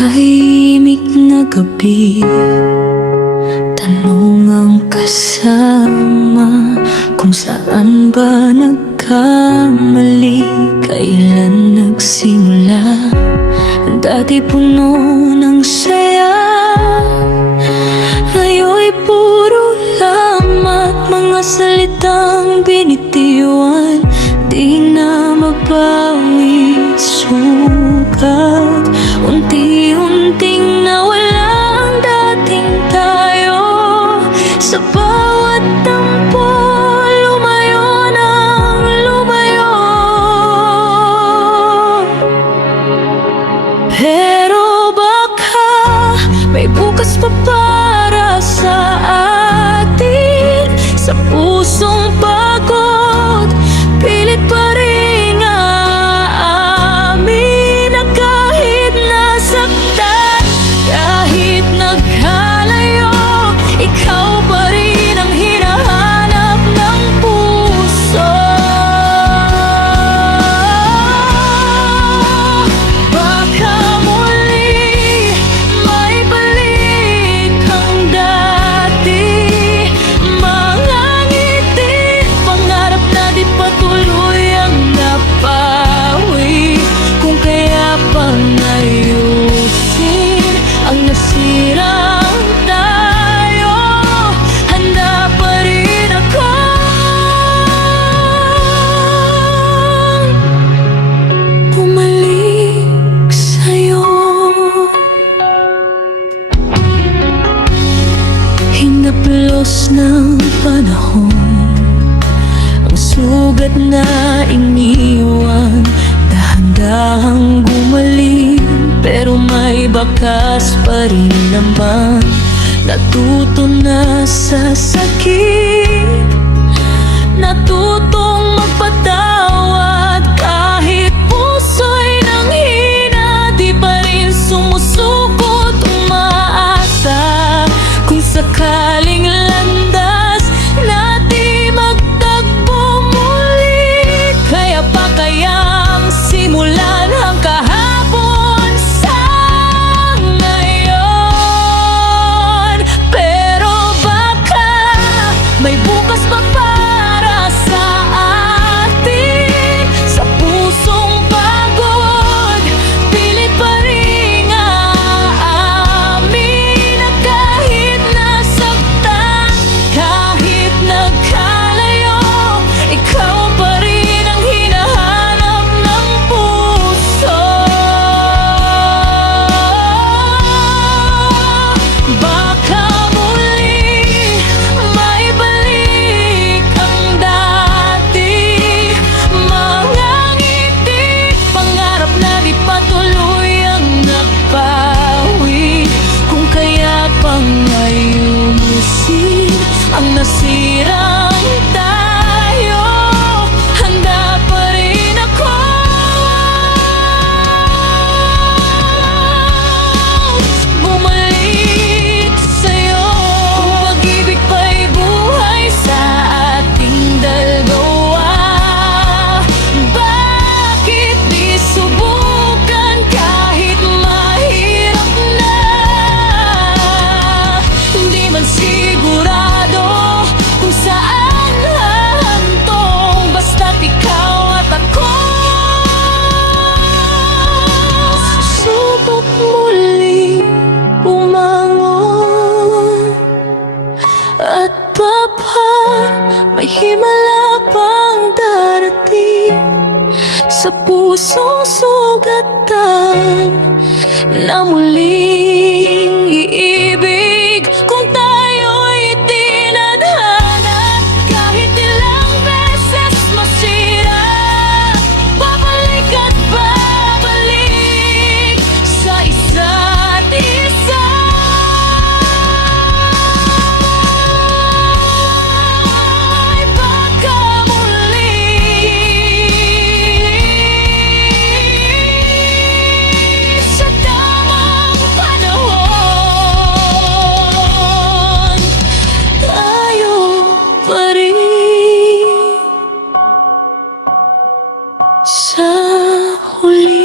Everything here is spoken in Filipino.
tahimik na gabi, tanong ang kasama, kung saan ba nagkamali, kailan nagsimula. Dati puno ng saya, ngayon'y puro lamat, mga salitang binitiwan, di na mabawi. Sugat unti-unting nawala ang dating tayo, sa bawat tampo lumayo ng lumayo. Pero baka may bukas pa para sa atin, sa pusong pagod pilit pa rin aamin na kahit nasaktan, kahit naghalayo, ikaw pa rin ang hinahanap ng puso. Baka muli maibalik ang dati, mga ngiti, pangarap na di patuloy ang napawi. Kung kaya pang ayusin ang nasirang tayo, handa pa rin akong bumalik sa'yo. Hinaplos ng panahon ang sugat na iniwan, dahan-dahang gumaling, pero may bakas pa rin naman. Natuto na sa sakit, natutong magpatawad, kahit puso'y nanghina, di pa rin sumusukot umaasa. Kung sakaling landas na di magtagpo muli, kaya pa kayang simulan ang kahapon sa ngayon. Pero baka may bukas pa para sa atin, sa pusong pagod pilit pa rin aamin na kahit nasaktan, kahit nagkalayo, ikaw pa rin ang hinahanap ng puso. Baka muli maibalik ang dati, mga ngiti, pangarap na di patuloy ang nagpawi. Kung kaya pang ayusin ang nasirang tayo, handa pa rin akong bumalik sa'yo. Kung pag-ibig pa'y buhay sa ating dalawa, bakit di subukan kahit mahirap na? Hindi man sigurado kung saan hahantong, basta't ikaw at ako. Subok muling bumangon, at baka may himala pang darating, sa pusong sugatan na muling iibig. Kung tayo'y tinadhana, kahit ilang beses masira, babalik at babalik sa isa't isa. Ay baka muli sa tamang panahon, tayo pa rin sa huli.